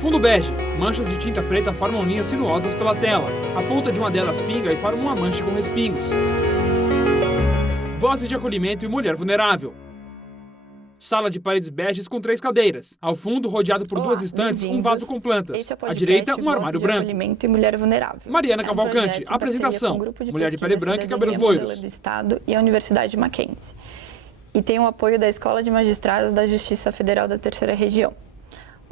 Fundo bege. Manchas de tinta preta formam linhas sinuosas pela tela. A ponta de uma delas pinga e forma uma mancha com respingos. Vozes de acolhimento e mulher vulnerável. Sala de paredes beges com 3 cadeiras. Ao fundo, rodeado por 2 estantes, um vaso com plantas. À direita, um armário branco. Acolhimento e mulher vulnerável. Mariana Cavalcante, apresentação. Mulher de pele branca e cabelos loiros. Do Estado e a Universidade Mackenzie. E tem o apoio da Escola de Magistrados da Justiça Federal da Terceira Região.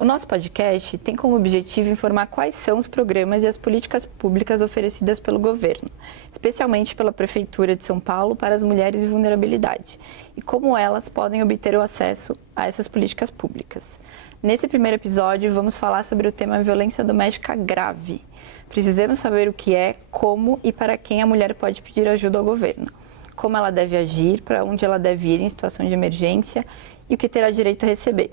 O nosso podcast tem como objetivo informar quais são os programas e as políticas públicas oferecidas pelo governo, especialmente pela Prefeitura de São Paulo para as mulheres em vulnerabilidade, e como elas podem obter o acesso a essas políticas públicas. Nesse primeiro episódio, vamos falar sobre o tema violência doméstica grave. Precisamos saber o que é, como e para quem a mulher pode pedir ajuda ao governo, como ela deve agir, para onde ela deve ir em situação de emergência e o que terá direito a receber.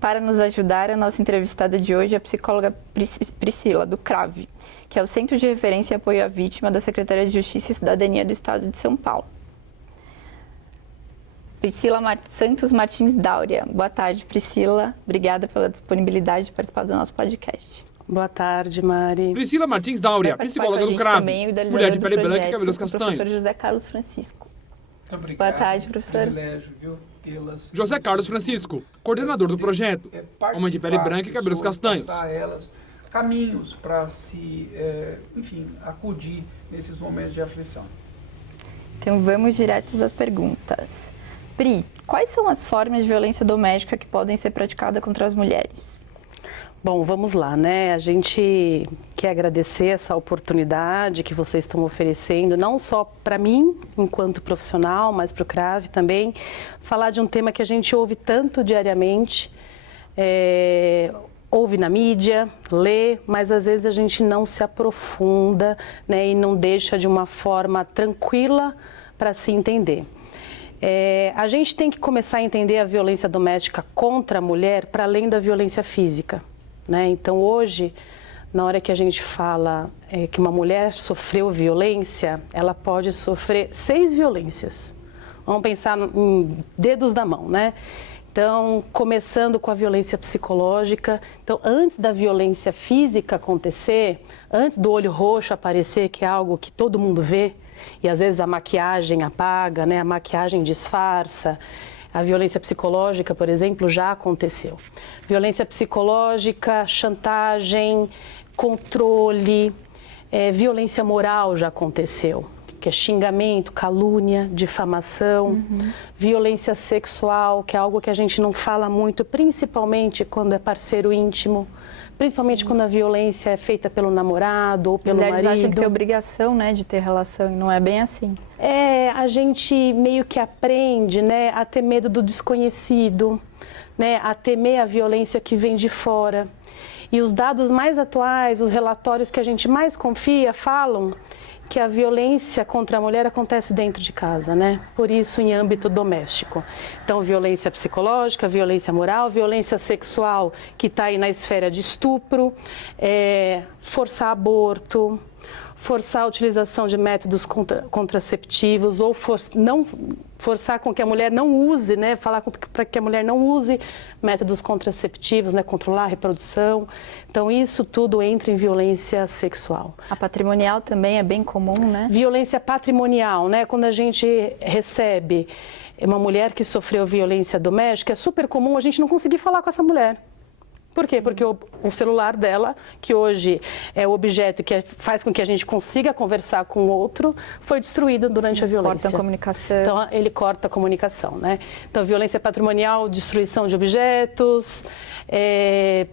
Para nos ajudar, a nossa entrevistada de hoje é a psicóloga Priscila, do CRAVE, que é o Centro de Referência e Apoio à Vítima da Secretaria de Justiça e Cidadania do Estado de São Paulo. Priscila Santos Martins Dáurea. Boa tarde, Priscila. Obrigada pela disponibilidade de participar do nosso podcast. Boa tarde, Mari. Priscila Martins Dáurea, psicóloga do CRAVE, mulher de pele branca e cabelos castanhos. Professor José Carlos Francisco. Muito obrigado. Boa tarde, professor. Privilégio, viu? Tê-las. José Carlos Francisco, coordenador do projeto. Homem de pele branca e cabelos castanhos. Passar a elas caminhos para se, acudir nesses momentos de aflição. Então vamos diretos às perguntas. Pri, quais são as formas de violência doméstica que podem ser praticadas contra as mulheres? Bom, vamos lá, né? A gente quer agradecer essa oportunidade que vocês estão oferecendo, não só para mim, enquanto profissional, mas para o CRAVE também, falar de um tema que a gente ouve tanto diariamente, ouve na mídia, lê, mas às vezes a gente não se aprofunda, né, e não deixa de uma forma tranquila para se entender. A gente tem que começar a entender a violência doméstica contra a mulher para além da violência física. Né? Então, hoje, na hora que a gente fala que uma mulher sofreu violência, ela pode sofrer 6 violências. Vamos pensar em dedos da mão, né? Então, começando com a violência psicológica. Então, antes da violência física acontecer, antes do olho roxo aparecer, que é algo que todo mundo vê, e às vezes a maquiagem apaga, né? A maquiagem disfarça. A violência psicológica, por exemplo, já aconteceu. Violência psicológica, chantagem, controle, violência moral já aconteceu, que é xingamento, calúnia, difamação, violência sexual, que é algo que a gente não fala muito, principalmente quando é parceiro íntimo, principalmente quando a violência é feita pelo namorado ou pelo marido. Mulheres acham que tem obrigação, né, de ter relação, e não é bem assim. A gente meio que aprende, né, a ter medo do desconhecido, né, a temer a violência que vem de fora. E os dados mais atuais, os relatórios que a gente mais confia, falam que a violência contra a mulher acontece dentro de casa, né? Por isso, em âmbito doméstico. Então, violência psicológica, violência moral, violência sexual, que está aí na esfera de estupro, forçar aborto, forçar a utilização de métodos contraceptivos ou não forçar com que a mulher não use, né, falar para que a mulher não use métodos contraceptivos, né, controlar a reprodução. Então, isso tudo entra em violência sexual. A patrimonial também é bem comum, né? Violência patrimonial, né, quando a gente recebe uma mulher que sofreu violência doméstica, é super comum a gente não conseguir falar com essa mulher. Por quê? Sim. Porque o celular dela, que hoje é o objeto que faz com que a gente consiga conversar com o outro, foi destruído durante a violência. Corta a comunicação. Então, ele corta a comunicação, né? Então, violência patrimonial, destruição de objetos,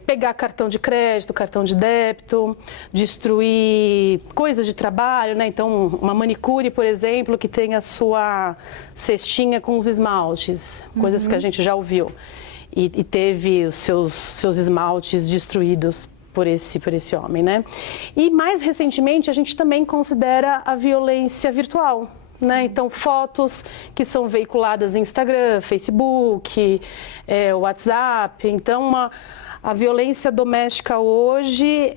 pegar cartão de crédito, cartão de débito, destruir coisas de trabalho, né? Então, uma manicure, por exemplo, que tem a sua cestinha com os esmaltes, coisas que a gente já ouviu. E teve os seus esmaltes destruídos por esse homem, né? E mais recentemente a gente também considera a violência virtual, né? Então fotos que são veiculadas em Instagram, Facebook, WhatsApp. Então a violência doméstica hoje,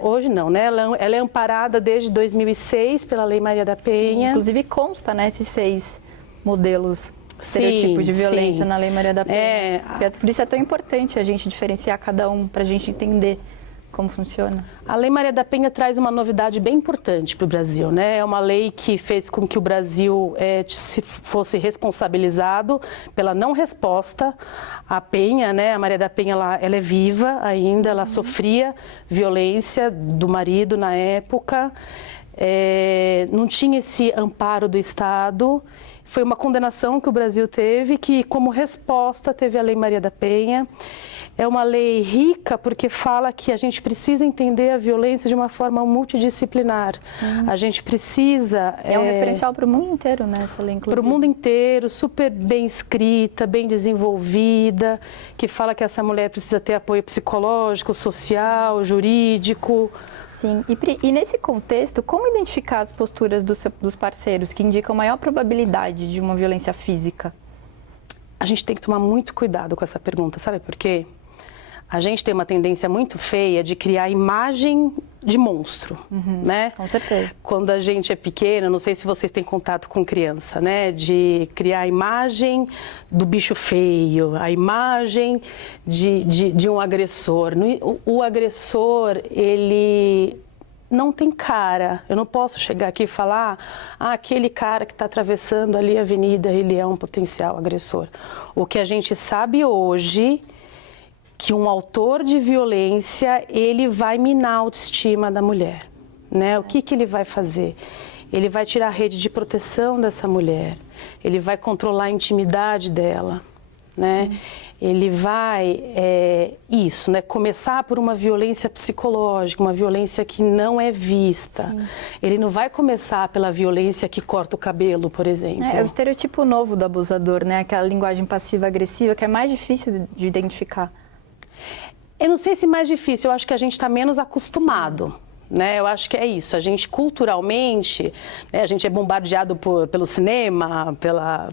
hoje não, né? Ela é amparada desde 2006 pela Lei Maria da Penha. Sim, inclusive consta, né, esses 6 modelos estereotipo de violência na Lei Maria da Penha. Por isso é tão importante a gente diferenciar cada um, para a gente entender como funciona. A Lei Maria da Penha traz uma novidade bem importante para o Brasil, né? É uma lei que fez com que o Brasil fosse responsabilizado pela não resposta à Penha, né? A Maria da Penha, ela é viva ainda, ela sofria violência do marido na época, não tinha esse amparo do Estado. Foi uma condenação que o Brasil teve, que como resposta teve a Lei Maria da Penha. É uma lei rica porque fala que a gente precisa entender a violência de uma forma multidisciplinar. Sim. A gente precisa... É um referencial para o mundo inteiro, né, essa lei, inclusive. Para o mundo inteiro, super bem escrita, bem desenvolvida, que fala que essa mulher precisa ter apoio psicológico, social, jurídico. Sim, e nesse contexto, como identificar as posturas dos parceiros que indicam maior probabilidade de uma violência física? A gente tem que tomar muito cuidado com essa pergunta, sabe por quê? A gente tem uma tendência muito feia de criar imagem de monstro, né? Com certeza. Quando a gente é pequena, não sei se vocês têm contato com criança, né? De criar a imagem do bicho feio, a imagem de um agressor. O agressor, ele não tem cara. Eu não posso chegar aqui e falar, aquele cara que está atravessando ali a avenida, ele é um potencial agressor. O que a gente sabe hoje, que um autor de violência, ele vai minar a autoestima da mulher, né? O que ele vai fazer? Ele vai tirar a rede de proteção dessa mulher, ele vai controlar a intimidade dela, né? Sim. Ele vai, né? Começar por uma violência psicológica, uma violência que não é vista. Sim. Ele não vai começar pela violência que corta o cabelo, por exemplo. É o estereotipo novo do abusador, né? Aquela linguagem passiva-agressiva que é mais difícil de identificar. Eu não sei se mais difícil, eu acho que a gente está menos acostumado. Né? Eu acho que é isso, a gente culturalmente, né, a gente é bombardeado pelo cinema,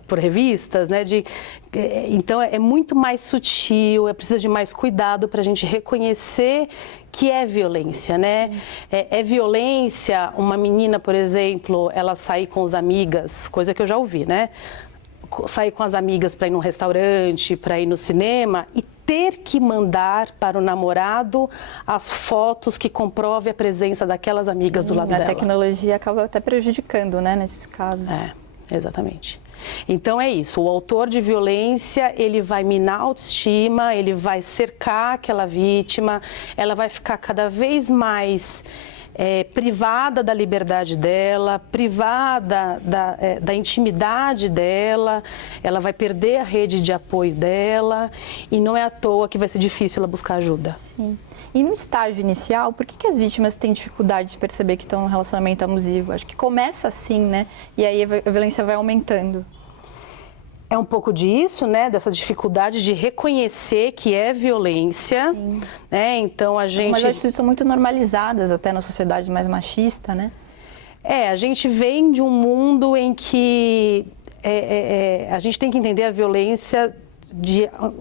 por revistas, né, então é muito mais sutil, precisa de mais cuidado para a gente reconhecer que é violência, né? É violência uma menina, por exemplo, ela sair com as amigas, coisa que eu já ouvi, né? Sair com as amigas para ir num restaurante, para ir no cinema e ter que mandar para o namorado as fotos que comprovem a presença daquelas amigas do lado dela. A tecnologia acaba até prejudicando, né, nesses casos. Exatamente. Então é isso, o autor de violência, ele vai minar a autoestima, ele vai cercar aquela vítima, ela vai ficar cada vez mais privada da liberdade dela, privada da intimidade dela, ela vai perder a rede de apoio dela e não é à toa que vai ser difícil ela buscar ajuda. Sim. E no estágio inicial, por que as vítimas têm dificuldade de perceber que estão em um relacionamento abusivo? Acho que começa assim, né? E aí a violência vai aumentando. É um pouco disso, né? Dessa dificuldade de reconhecer que é violência, né? Então a gente... Mas as atitudes são muito normalizadas até na sociedade mais machista, né? A gente vem de um mundo em que a gente tem que entender a violência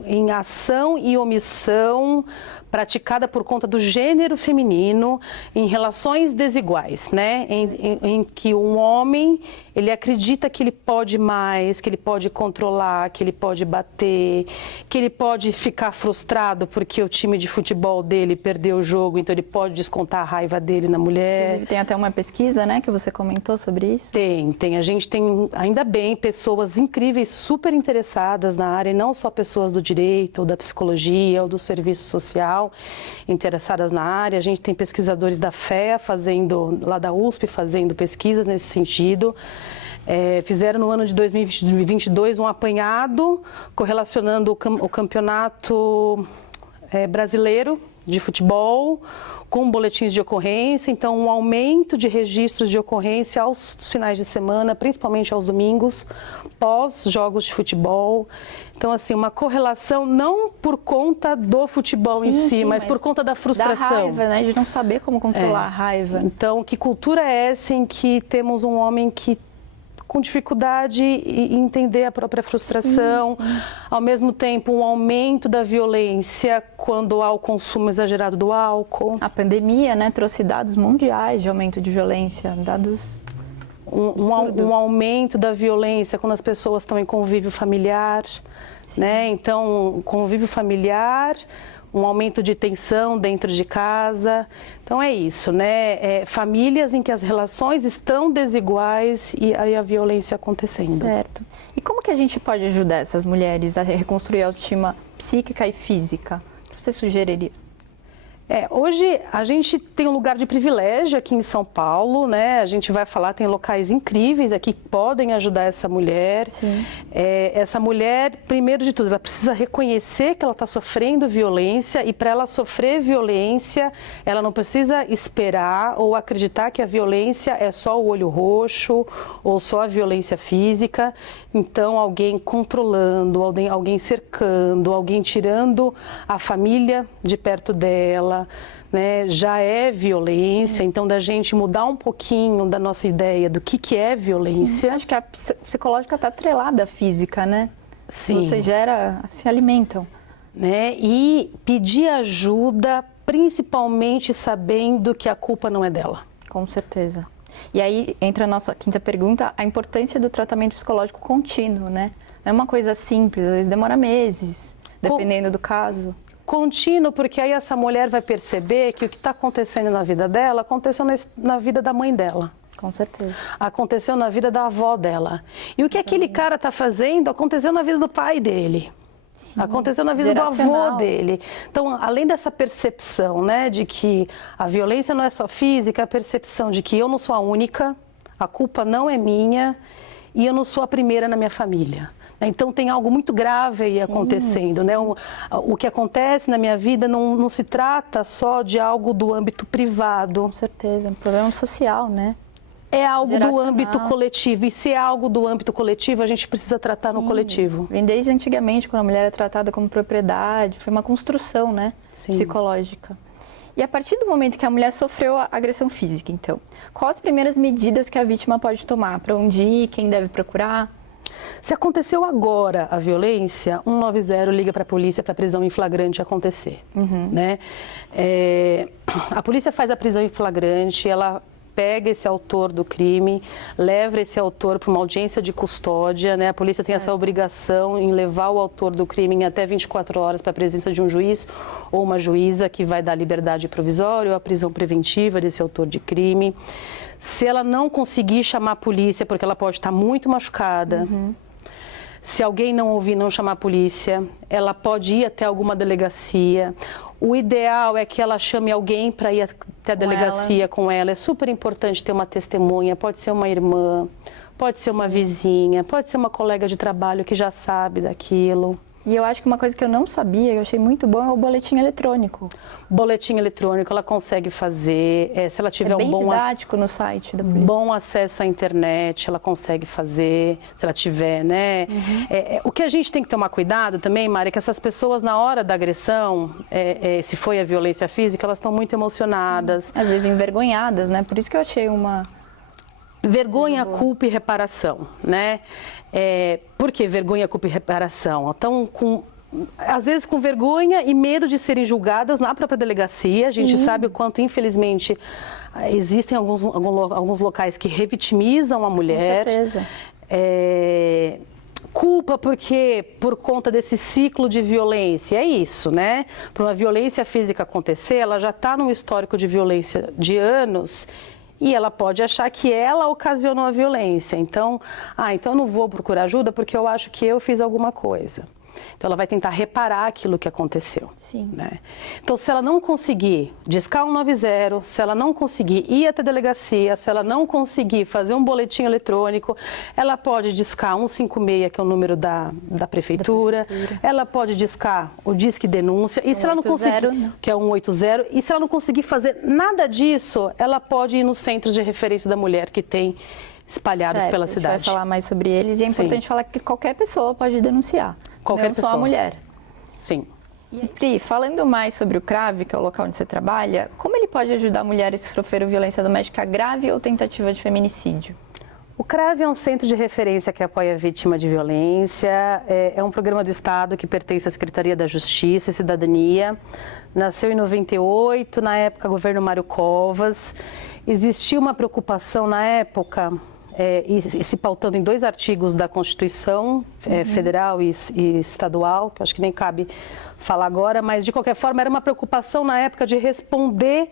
em ação e omissão praticada por conta do gênero feminino em relações desiguais, né? Em que um homem, ele acredita que ele pode mais, que ele pode controlar, que ele pode bater, que ele pode ficar frustrado porque o time de futebol dele perdeu o jogo, então ele pode descontar a raiva dele na mulher. Inclusive tem até uma pesquisa, né, que você comentou sobre isso? Tem. A gente tem, ainda bem, pessoas incríveis, super interessadas na área, e não só pessoas do direito, ou da psicologia, ou do serviço social, interessadas na área. A gente tem pesquisadores da FEA lá da USP, fazendo pesquisas nesse sentido. Fizeram no ano de 2022 um apanhado correlacionando o campeonato brasileiro de futebol com boletins de ocorrência, então um aumento de registros de ocorrência aos finais de semana, principalmente aos domingos, pós-jogos de futebol. Então, assim, uma correlação não por conta do futebol em si, mas por conta da frustração. Da raiva, né? De não saber como controlar a raiva. Então, que cultura é essa em que temos um homem que com dificuldade em entender a própria frustração, ao mesmo tempo um aumento da violência quando há o consumo exagerado do álcool. A pandemia, né, trouxe dados mundiais de aumento de violência, dados um aumento da violência quando as pessoas estão em convívio familiar, né? Então, convívio familiar, um aumento de tensão dentro de casa. Então é isso, né? Famílias em que as relações estão desiguais e aí a violência acontecendo. Certo. E como que a gente pode ajudar essas mulheres a reconstruir a autoestima psíquica e física? O que você sugeriria? Hoje a gente tem um lugar de privilégio aqui em São Paulo, né? A gente vai falar, tem locais incríveis aqui que podem ajudar essa mulher. Sim. Essa mulher, primeiro de tudo, ela precisa reconhecer que ela está sofrendo violência e para ela sofrer violência, ela não precisa esperar ou acreditar que a violência é só o olho roxo ou só a violência física. Então, alguém controlando, alguém cercando, alguém tirando a família de perto dela, né, já é violência. Sim. Então, da gente mudar um pouquinho da nossa ideia do que é violência. Sim. Acho que a psicológica está atrelada à física, né? Sim. Você se alimentam. Né? E pedir ajuda, principalmente sabendo que a culpa não é dela. Com certeza. E aí entra a nossa quinta pergunta, a importância do tratamento psicológico contínuo, né? Não é uma coisa simples, às vezes demora meses, dependendo do caso. Contínuo, porque aí essa mulher vai perceber que o que está acontecendo na vida dela aconteceu na vida da mãe dela. Com certeza. Aconteceu na vida da avó dela. E o que aquele cara está fazendo aconteceu na vida do pai dele. Sim, aconteceu na vida do avô dele. Então, além dessa percepção, né, de que a violência não é só física, a percepção de que eu não sou a única, a culpa não é minha e eu não sou a primeira na minha família. Então, tem algo muito grave aí acontecendo. Sim. Né? O que acontece na minha vida não se trata só de algo do âmbito privado. Com certeza, é um problema social, né? É algo do âmbito coletivo, e se é algo do âmbito coletivo, a gente precisa tratar no coletivo. Vem desde antigamente, quando a mulher é tratada como propriedade, foi uma construção, né, psicológica. E a partir do momento que a mulher sofreu a agressão física, então, quais as primeiras medidas que a vítima pode tomar? Para onde ir, quem deve procurar? Se aconteceu agora a violência, 190 liga para a polícia para a prisão em flagrante acontecer. Né? A polícia faz a prisão em flagrante, ela pega esse autor do crime, leva esse autor para uma audiência de custódia, né? A polícia tem essa obrigação em levar o autor do crime em até 24 horas para a presença de um juiz ou uma juíza que vai dar liberdade provisória ou a prisão preventiva desse autor de crime. Se ela não conseguir chamar a polícia, porque ela pode estar muito machucada, se alguém não ouvir, não chamar a polícia, ela pode ir até alguma delegacia. O ideal é que ela chame alguém para ir até a delegacia com ela. É super importante ter uma testemunha, pode ser uma irmã, pode ser uma vizinha, pode ser uma colega de trabalho que já sabe daquilo. E eu acho que uma coisa que eu não sabia, que eu achei muito bom, é o boletim eletrônico. Boletim eletrônico ela consegue fazer, se ela tiver bem didático no site da polícia. Bom acesso à internet, ela consegue fazer, se ela tiver, né? O que a gente tem que tomar cuidado também, Mari, é que essas pessoas na hora da agressão, se foi a violência física, elas estão muito emocionadas. Sim. Às vezes envergonhadas, né? Por isso que eu achei uma... Vergonha, culpa e reparação, né? Por que vergonha, culpa e reparação? Então, às vezes com vergonha e medo de serem julgadas na própria delegacia. A gente sabe o quanto, infelizmente, existem alguns locais que revitimizam a mulher. Com certeza. Culpa porque por conta desse ciclo de violência, é isso, né? Para uma violência física acontecer, ela já está num histórico de violência de anos. E ela pode achar que ela ocasionou a violência. Então, então eu não vou procurar ajuda porque eu acho que eu fiz alguma coisa. Então, ela vai tentar reparar aquilo que aconteceu. Sim. Né? Então, se ela não conseguir discar 190, se ela não conseguir ir até a delegacia, se ela não conseguir fazer um boletim eletrônico, ela pode discar 156, que é o número da prefeitura. Ela pode discar o Disque Denúncia. E se ela não conseguir, que é 180, e se ela não conseguir fazer nada disso, ela pode ir nos centros de referência da mulher que tem espalhados pela cidade. A gente vai falar mais sobre eles e é importante falar que qualquer pessoa pode denunciar. Qualquer pessoa. Só a mulher. Sim. E Pri, falando mais sobre o CRAV, que é o local onde você trabalha, como ele pode ajudar mulheres que sofreram violência doméstica grave ou tentativa de feminicídio? O CRAV é um centro de referência que apoia a vítima de violência. É um programa do Estado que pertence à Secretaria da Justiça e Cidadania. Nasceu em 98, na época, governo Mário Covas. Existia uma preocupação na época e se pautando em 2 artigos da Constituição Federal e estadual, que eu acho que nem cabe falar agora, mas de qualquer forma era uma preocupação na época de responder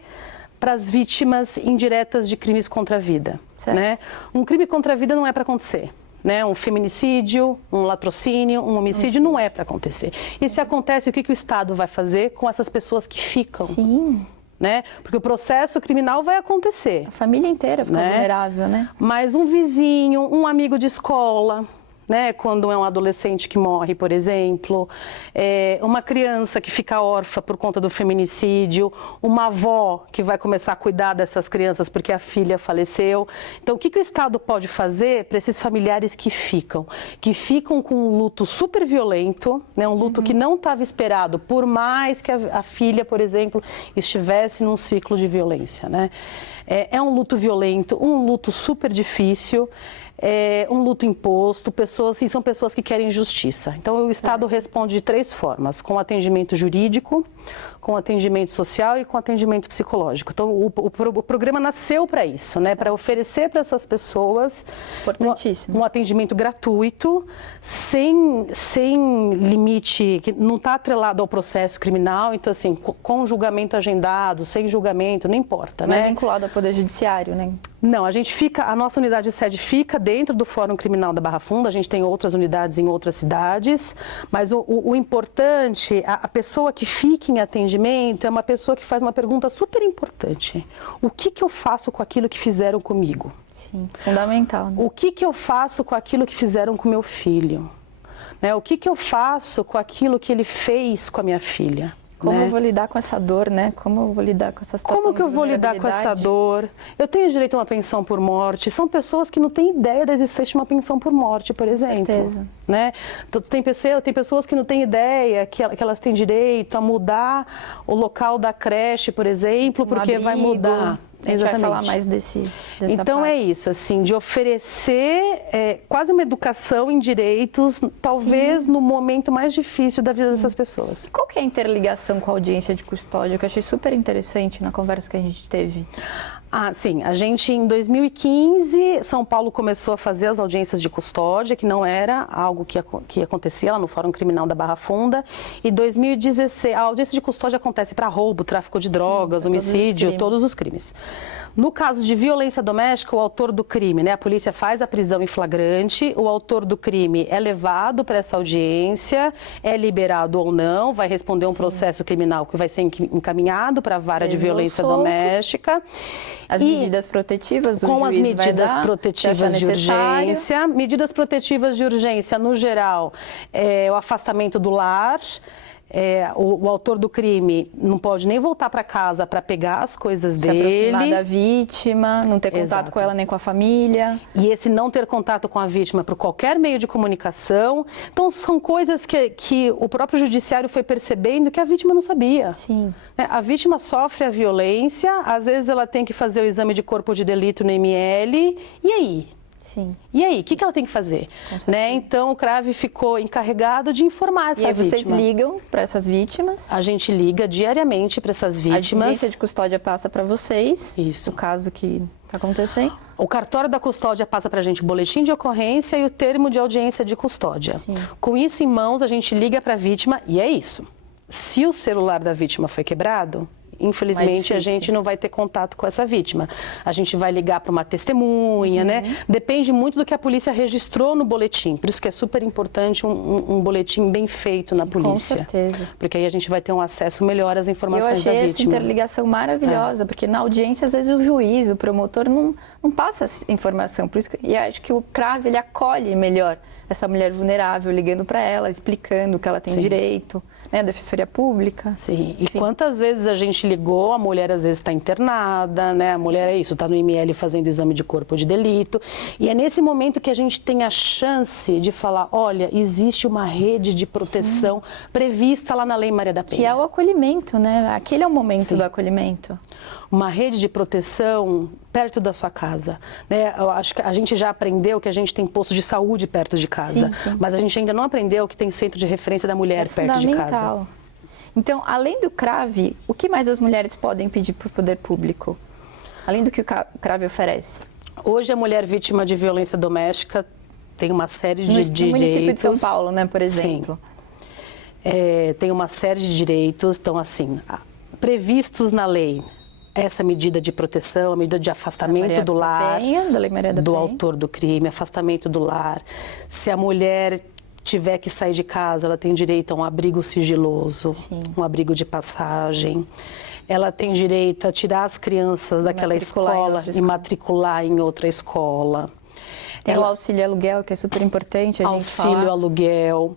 para as vítimas indiretas de crimes contra a vida. Né? Um crime contra a vida não é para acontecer. Né? Um feminicídio, um latrocínio, um homicídio não é para acontecer. E se acontece, o que o Estado vai fazer com essas pessoas que ficam? Sim. Né? Porque o processo criminal vai acontecer. A família inteira fica vulnerável, né? Mas um vizinho, um amigo de escola, né? Quando é um adolescente que morre, por exemplo, uma criança que fica órfã por conta do feminicídio, uma avó que vai começar a cuidar dessas crianças porque a filha faleceu. Então, o que o Estado pode fazer para esses familiares que ficam com um luto super violento, né? Um luto que não estava esperado, por mais que a filha, por exemplo, estivesse num ciclo de violência, né? É um luto violento, um luto super difícil. Um luto imposto, são pessoas que querem justiça. Então, o Estado responde de 3 formas: com atendimento jurídico, com atendimento social e com atendimento psicológico. Então, o programa nasceu para isso, né? Para oferecer para essas pessoas um atendimento gratuito, sem limite, que não está atrelado ao processo criminal. Então, assim, com julgamento agendado, sem julgamento, não importa, né? Não é vinculado ao Poder Judiciário, né? Não, a nossa unidade de sede fica dentro do Fórum Criminal da Barra Funda, a gente tem outras unidades em outras cidades, mas o importante, a pessoa que fica em atendimento é uma pessoa que faz uma pergunta super importante: o que eu faço com aquilo que fizeram comigo? Sim, fundamental. Né? O que eu faço com aquilo que fizeram com meu filho? Né? O que eu faço com aquilo que ele fez com a minha filha? Como eu vou lidar com essa dor, né? Como eu vou lidar com essa situação? Como que eu vou lidar com essa dor? Eu tenho direito a uma pensão por morte. São pessoas que não têm ideia da existência de uma pensão por morte, por exemplo. Com certeza. Né? Então, tem pessoas que não têm ideia que elas têm direito a mudar o local da creche, por exemplo, porque vai mudar. A gente vai falar mais dessa então parte. É isso, assim, de oferecer quase uma educação em direitos, talvez no momento mais difícil da vida dessas pessoas. Qual que é a interligação com a audiência de custódia, que eu achei super interessante na conversa que a gente teve? Sim. A gente, em 2015, São Paulo começou a fazer as audiências de custódia, que não era algo que acontecia lá no Fórum Criminal da Barra Funda. E 2016, a audiência de custódia acontece para roubo, tráfico de drogas, homicídio, todos os crimes. No caso de violência doméstica, o autor do crime, né, a polícia faz a prisão em flagrante, o autor do crime é levado para essa audiência, é liberado ou não, vai responder um processo criminal que vai ser encaminhado para a vara de violência doméstica. As medidas protetivas, com as medidas protetivas de urgência. Medidas protetivas de urgência, no geral, o afastamento do lar. O autor do crime não pode nem voltar para casa para pegar as coisas dele. Se aproximar da vítima, não ter contato com ela nem com a família. E esse não ter contato com a vítima por qualquer meio de comunicação. Então, são coisas que o próprio judiciário foi percebendo que a vítima não sabia. Sim. A vítima sofre a violência, às vezes ela tem que fazer o exame de corpo de delito no ML, e aí? Sim. E aí, o que ela tem que fazer? Né? Então, o CRAV ficou encarregado de informar essa vítima. E aí vocês ligam para essas vítimas? A gente liga diariamente para essas vítimas. A audiência de custódia passa para vocês? Isso. O caso que está acontecendo? O cartório da custódia passa para a gente o boletim de ocorrência e o termo de audiência de custódia. Sim. Com isso em mãos, a gente liga para a vítima e é isso. Se o celular da vítima foi quebrado, infelizmente, a gente não vai ter contato com essa vítima. A gente vai ligar para uma testemunha, né? Depende muito do que a polícia registrou no boletim. Por isso que é super importante um boletim bem feito na polícia. Com certeza. Porque aí a gente vai ter um acesso melhor às informações da vítima. Eu achei essa interligação maravilhosa, porque na audiência, às vezes, o juiz, o promotor, não passa essa informação. Por isso e acho que o CRAV, ele acolhe melhor essa mulher vulnerável, ligando para ela, explicando que ela tem direito. Né, a Defensoria Pública. Sim, e quantas vezes a gente ligou, a mulher às vezes está internada, né? A mulher está no ML fazendo exame de corpo de delito. E é nesse momento que a gente tem a chance de falar, olha, existe uma rede de proteção prevista lá na Lei Maria da Penha. Que é o acolhimento, né? Aquele é o momento do acolhimento. Uma rede de proteção perto da sua casa, né? Eu acho que a gente já aprendeu que a gente tem posto de saúde perto de casa, mas a gente ainda não aprendeu que tem centro de referência da mulher perto de casa. Então, além do CRAV, o que mais as mulheres podem pedir para o poder público? Além do que o CRAV oferece? Hoje a mulher vítima de violência doméstica tem uma série de direitos. No município de São Paulo, né, por exemplo. Sim. Tem uma série de direitos, então assim, previstos na lei. Essa medida de proteção, a medida de afastamento do lar, do autor do crime, afastamento do lar. Se a mulher tiver que sair de casa, ela tem direito a um abrigo sigiloso, Sim. um abrigo de passagem. Ela tem direito a tirar as crianças daquela escola e matricular em outra escola. Tem o auxílio aluguel, que é super importante a gente falar. Auxílio aluguel.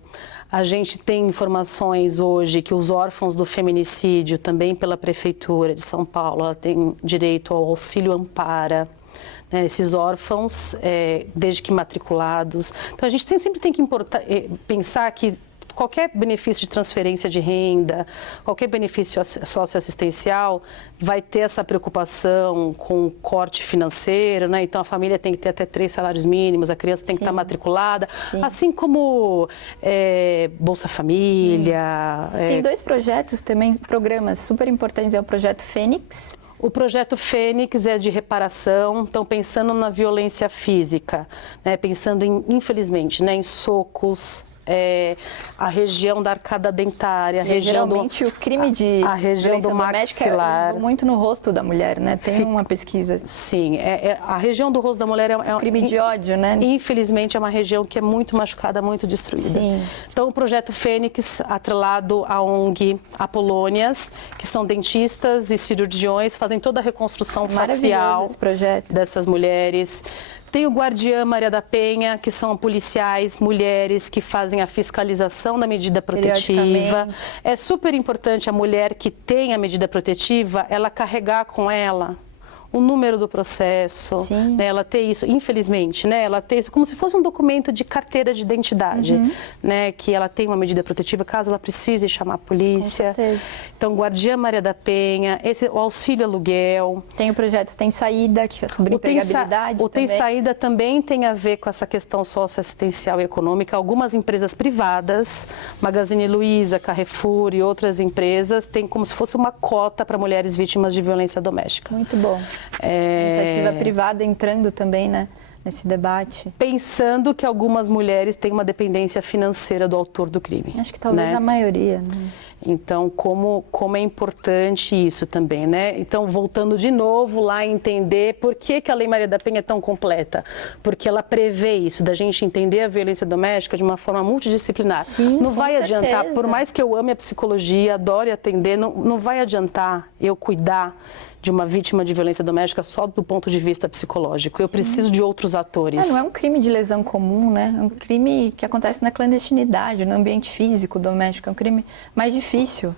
A gente tem informações hoje que os órfãos do feminicídio, também pela Prefeitura de São Paulo, ela tem direito ao auxílio ampara. Né, esses órfãos, desde que matriculados. Então, a gente sempre tem que pensar que qualquer benefício de transferência de renda, qualquer benefício socioassistencial, vai ter essa preocupação com o corte financeiro, né? Então a família tem que ter até 3 salários mínimos, a criança tem que estar matriculada, assim como Bolsa Família. Tem 2 projetos também, programas super importantes, é o projeto Fênix. O projeto Fênix é de reparação, então pensando na violência física, né? Pensando infelizmente, né, em socos, a região da arcada dentária, geralmente o crime de a região do maxilar, muito no rosto da mulher, né? Tem uma pesquisa. Sim, a região do rosto da mulher é um crime de ódio, né? Infelizmente é uma região que é muito machucada, muito destruída. Sim. Então o projeto Fênix, atrelado à ONG Apolônias, que são dentistas e cirurgiões, fazem toda a reconstrução facial dessas mulheres. Tem o Guardiã Maria da Penha, que são policiais, mulheres que fazem a fiscalização da medida protetiva. É super importante a mulher que tem a medida protetiva, ela carregar com ela o número do processo, né, ela ter isso, infelizmente, né, ela ter isso como se fosse um documento de carteira de identidade, né, que ela tem uma medida protetiva caso ela precise chamar a polícia. Então, Guardiã Maria da Penha, o auxílio aluguel. Tem o projeto Tem Saída, que é sobre empregabilidade. O Tem Saída também tem a ver com essa questão socioassistencial e econômica. Algumas empresas privadas, Magazine Luiza, Carrefour e outras empresas, têm como se fosse uma cota para mulheres vítimas de violência doméstica. Muito bom. Iniciativa privada entrando também, né, nesse debate. Pensando que algumas mulheres têm uma dependência financeira do autor do crime. Acho que talvez a maioria, né? Então, como é importante isso também, né? Então, voltando de novo lá a entender por que a Lei Maria da Penha é tão completa. Porque ela prevê isso, da gente entender a violência doméstica de uma forma multidisciplinar. Sim, não vai adiantar, certeza. por mais que eu ame a psicologia, adore atender, não vai adiantar eu cuidar de uma vítima de violência doméstica só do ponto de vista psicológico. Eu preciso de outros atores. Não é um crime de lesão comum, né? É um crime que acontece na clandestinidade, no ambiente físico doméstico. É um crime mais difícil.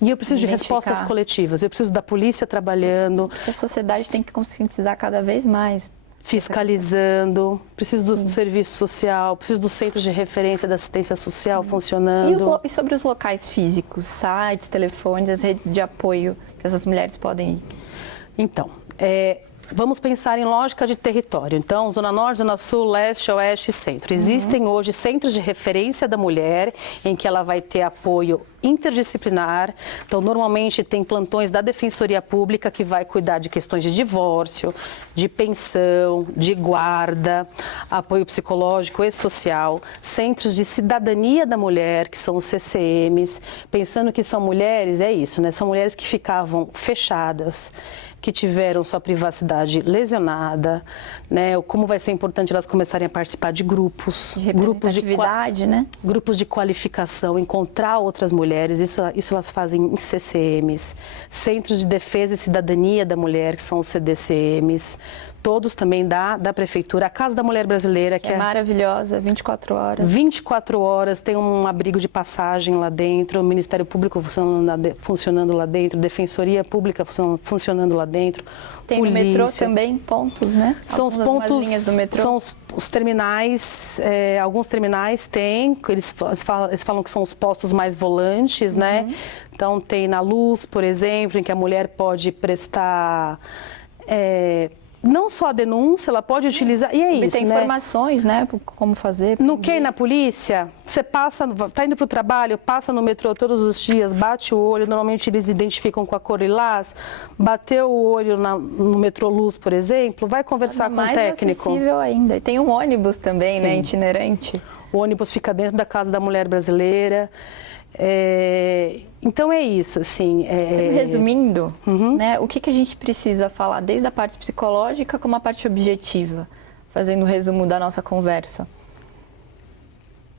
E eu preciso de respostas coletivas. Eu preciso da polícia trabalhando. Porque a sociedade tem que conscientizar cada vez mais. Fiscalizando, preciso do serviço social, preciso dos centros de referência da assistência social funcionando. E sobre os locais físicos, sites, telefones, as redes de apoio que essas mulheres podem ir? Então, vamos pensar em lógica de território. Então, Zona Norte, Zona Sul, Leste, Oeste e Centro. Existem hoje centros de referência da mulher em que ela vai ter apoio interdisciplinar. Então, normalmente tem plantões da Defensoria Pública que vai cuidar de questões de divórcio, de pensão, de guarda, apoio psicológico e social, centros de cidadania da mulher, que são os CCMs, pensando que são mulheres, é isso, né? São mulheres que ficavam fechadas, que tiveram sua privacidade lesionada, né? Como vai ser importante elas começarem a participar de grupos, né? Grupos de qualificação, encontrar outras mulheres, isso elas fazem em CCMs, Centros de Defesa e Cidadania da Mulher, que são os CDCMs, todos também da Prefeitura, a Casa da Mulher Brasileira, que é maravilhosa, 24 horas. 24 horas, tem um abrigo de passagem lá dentro, o Ministério Público funcionando lá dentro, Defensoria Pública funcionando lá dentro. Tem polícia. No metrô também pontos, né? São os pontos, do metrô. São os terminais, alguns terminais têm, eles falam que são os postos mais volantes, né? Então tem na Luz, por exemplo, em que a mulher pode prestar não só a denúncia, ela pode utilizar, e é isso, tem informações, né, como fazer. No que na polícia, você tá indo para o trabalho, passa no metrô todos os dias, bate o olho, normalmente eles identificam com a cor lilás, bateu o olho no metrô Luz, por exemplo, vai conversar com o técnico. Mais acessível ainda. E tem um ônibus também, né, itinerante. O ônibus fica dentro da casa da mulher brasileira. Então é isso, assim. Então, resumindo, né, o que a gente precisa falar desde a parte psicológica como a parte objetiva, fazendo o resumo da nossa conversa?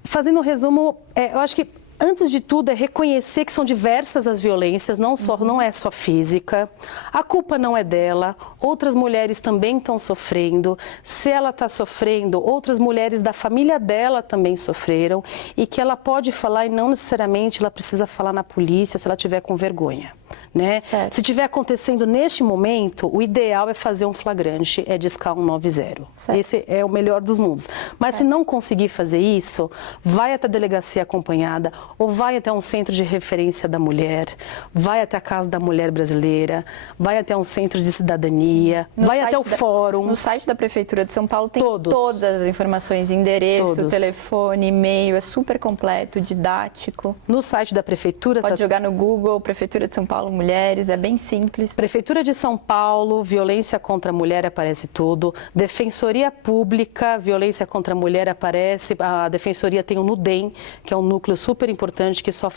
Fazendo o resumo, eu acho que antes de tudo é reconhecer que são diversas as violências, não é só física. A culpa não é dela, outras mulheres também estão sofrendo. Se ela está sofrendo, outras mulheres da família dela também sofreram e que ela pode falar e não necessariamente ela precisa falar na polícia se ela tiver com vergonha. Né? Se estiver acontecendo neste momento, o ideal é fazer um flagrante, é discar 190. Certo. Esse é o melhor dos mundos. Mas se não conseguir fazer isso, vai até a delegacia acompanhada ou vai até um centro de referência da mulher, vai até a Casa da Mulher Brasileira, vai até um centro de cidadania, vai até o fórum. No site da Prefeitura de São Paulo tem todas as informações, endereço, telefone, e-mail, é super completo, didático. No site da Prefeitura... Pode jogar no Google, Prefeitura de São Paulo, mulheres, é bem simples. Prefeitura de São Paulo, violência contra a mulher aparece tudo. Defensoria Pública, violência contra a mulher aparece. A Defensoria tem o NUDEM, que é um núcleo super importante que só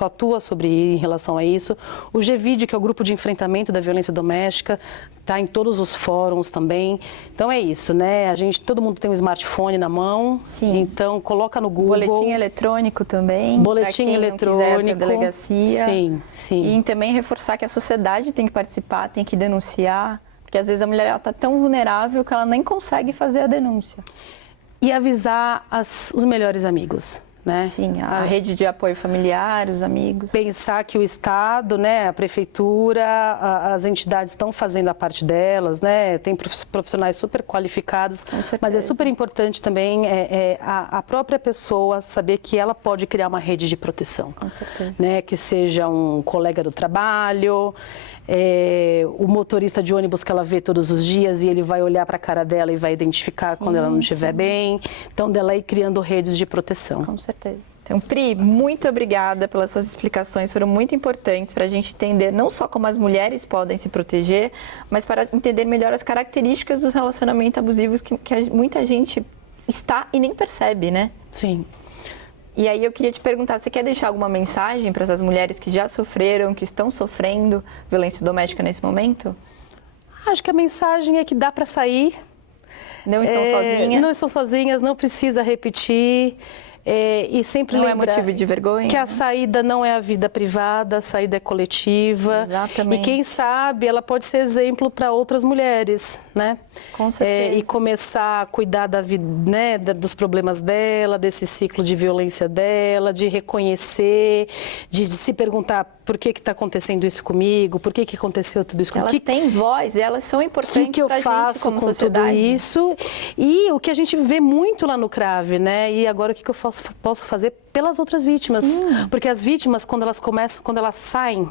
atua em relação a isso. O GVID, que é o grupo de enfrentamento da violência doméstica, está em todos os fóruns também. Então é isso, né? Todo mundo tem um smartphone na mão. Sim. Então coloca no Google. Boletim eletrônico também. Boletim eletrônico. Não quiser ter delegacia. Sim, sim. E também reforçar que a sociedade tem que participar, tem que denunciar, porque às vezes a mulher está tão vulnerável que ela nem consegue fazer a denúncia. E avisar os melhores amigos. Né? Sim, a rede de apoio familiar, os amigos. Pensar que o Estado, né, a Prefeitura, as entidades estão fazendo a parte delas, né? Tem profissionais super qualificados, mas é super importante também a própria pessoa saber que ela pode criar uma rede de proteção. Com certeza. Né? Que seja um colega do trabalho, o motorista de ônibus que ela vê todos os dias e ele vai olhar para a cara dela e vai identificar quando ela não estiver bem. Então, dela ir criando redes de proteção. Com certeza. Então, Pri, muito obrigada pelas suas explicações, foram muito importantes para a gente entender não só como as mulheres podem se proteger, mas para entender melhor as características dos relacionamentos abusivos que muita gente está e nem percebe, né? Sim. E aí eu queria te perguntar, você quer deixar alguma mensagem para essas mulheres que já sofreram, que estão sofrendo violência doméstica nesse momento? Acho que a mensagem é que dá para sair. Não estão sozinhas? Não estão sozinhas, não precisa repetir. E sempre não lembrar é motivo de vergonha, que a saída não é a vida privada, a saída é coletiva. Exatamente. E quem sabe ela pode ser exemplo para outras mulheres, né? Com certeza. E começar a cuidar da vida, né, dos problemas dela, desse ciclo de violência dela, de reconhecer, de se perguntar por que está acontecendo isso comigo, por que aconteceu tudo isso comigo. Elas têm voz, elas são importantes. O que eu faço como com sociedade? Tudo isso? E o que a gente vê muito lá no CRAVE, né? E agora o que eu posso fazer pelas outras vítimas? Sim. Porque as vítimas, quando elas saem,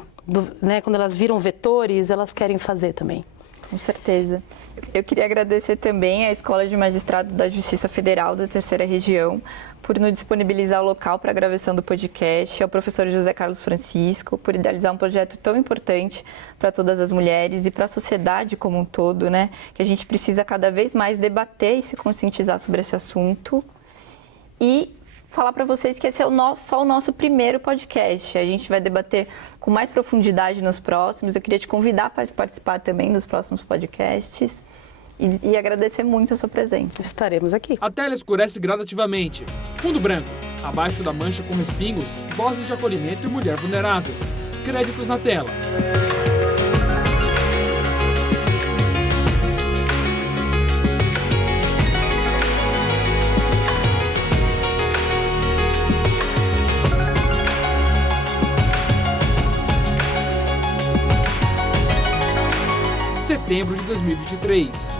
né, quando elas viram vetores, elas querem fazer também. Com certeza. Eu queria agradecer também à Escola de Magistrado da Justiça Federal da Terceira Região por nos disponibilizar o local para a gravação do podcast, ao professor José Carlos Francisco por idealizar um projeto tão importante para todas as mulheres e para a sociedade como um todo, né? Que a gente precisa cada vez mais debater e se conscientizar sobre esse assunto. E falar para vocês que esse é só o nosso primeiro podcast. A gente vai debater com mais profundidade nos próximos. Eu queria te convidar para participar também dos próximos podcasts e agradecer muito a sua presença. Estaremos aqui. A tela escurece gradativamente. Fundo branco. Abaixo da mancha com respingos, vozes de acolhimento e mulher vulnerável. Créditos na tela. Setembro de 2023.